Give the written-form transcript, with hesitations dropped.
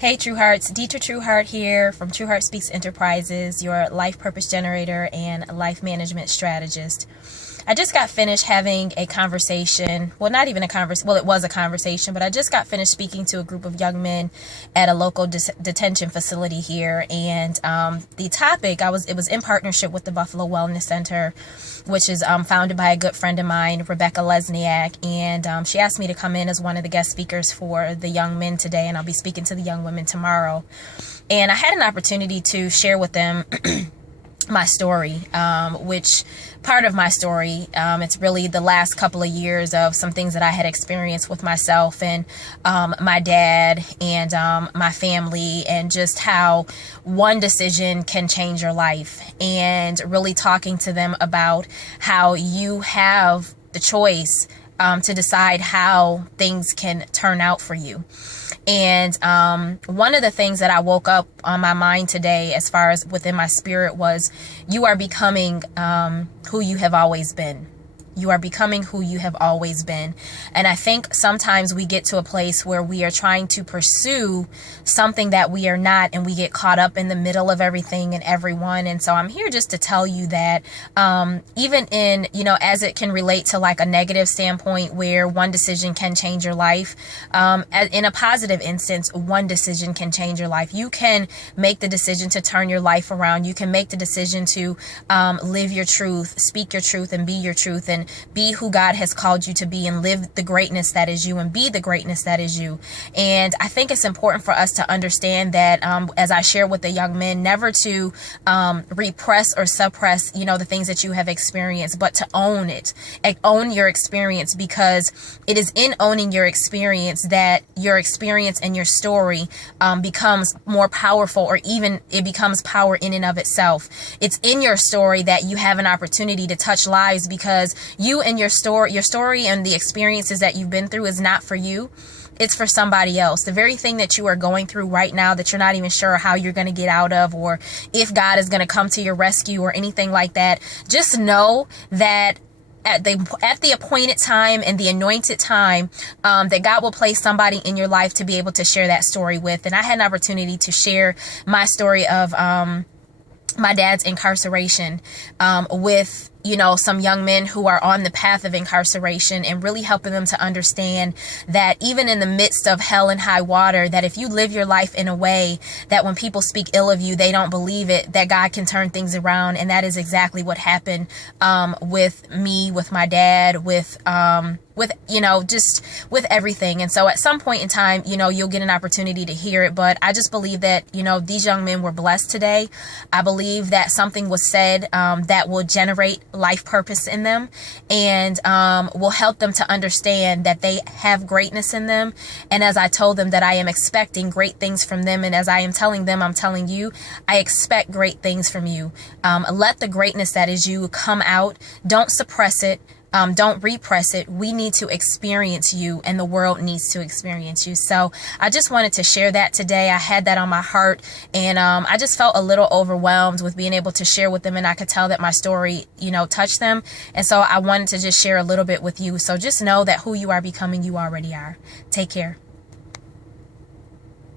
Hey Truehearts, Detra Trueheart here from Trueheart Speaks Enterprises, your life purpose generator and life management strategist. I just got finished having a conversation, well not even a conversation, well it was a conversation, but I just got finished speaking to a group of young men at a local detention facility here, and the topic, it was in partnership with the Buffalo Wellness Center, which is founded by a good friend of mine, Rebecca Lesniak, and she asked me to come in as one of the guest speakers for the young men today, and I'll be speaking to the young women tomorrow. And I had an opportunity to share with them my story, which part of my story, it's really the last couple of years of some things that I had experienced with myself and my dad and my family, and just how one decision can change your life, and really talking to them about how you have the choice to decide how things can turn out for you. And one of the things that I woke up on my mind today, as far as within my spirit, was you are becoming who you have always been. You are becoming who you have always been. And I think sometimes we get to a place where we are trying to pursue something that we are not, and we get caught up in the middle of everything and everyone. And so I'm here just to tell you that even in, as it can relate to like a negative standpoint where one decision can change your life, in a positive instance, one decision can change your life. You can make the decision to turn your life around. You can make the decision to live your truth, speak your truth, and be your truth, and be who God has called you to be, and live the greatness that is you, and be the greatness that is you. And I think it's important for us to understand that, as I share with the young men, never to repress or suppress, the things that you have experienced, but to own it, own your experience, because it is in owning your experience that your experience and your story becomes more powerful, or even it becomes power in and of itself. It's in your story that you have an opportunity to touch lives, because you and your story and the experiences that you've been through is not for you. It's for somebody else. The very thing that you are going through right now that you're not even sure how you're going to get out of, or if God is going to come to your rescue or anything like that, just know that at the appointed time and the anointed time, that God will place somebody in your life to be able to share that story with. And I had an opportunity to share my story of my dad's incarceration with some young men who are on the path of incarceration, and really helping them to understand that even in the midst of hell and high water, that if you live your life in a way that when people speak ill of you, they don't believe it, that God can turn things around. And that is exactly what happened with me, with my dad, with just with everything. And so at some point in time, you'll get an opportunity to hear it. But I just believe that, these young men were blessed today. I believe that something was said that will generate life purpose in them, and will help them to understand that they have greatness in them. And as I told them that I am expecting great things from them, and as I am telling them, I'm telling you, I expect great things from you. Let the greatness that is you come out. Don't suppress it. Don't repress it. We need to experience you, and the world needs to experience you. So I just wanted to share that today. I had that on my heart, and I just felt a little overwhelmed with being able to share with them, and I could tell that my story, touched them. And so I wanted to just share a little bit with you. So just know that who you are becoming, you already are. Take care.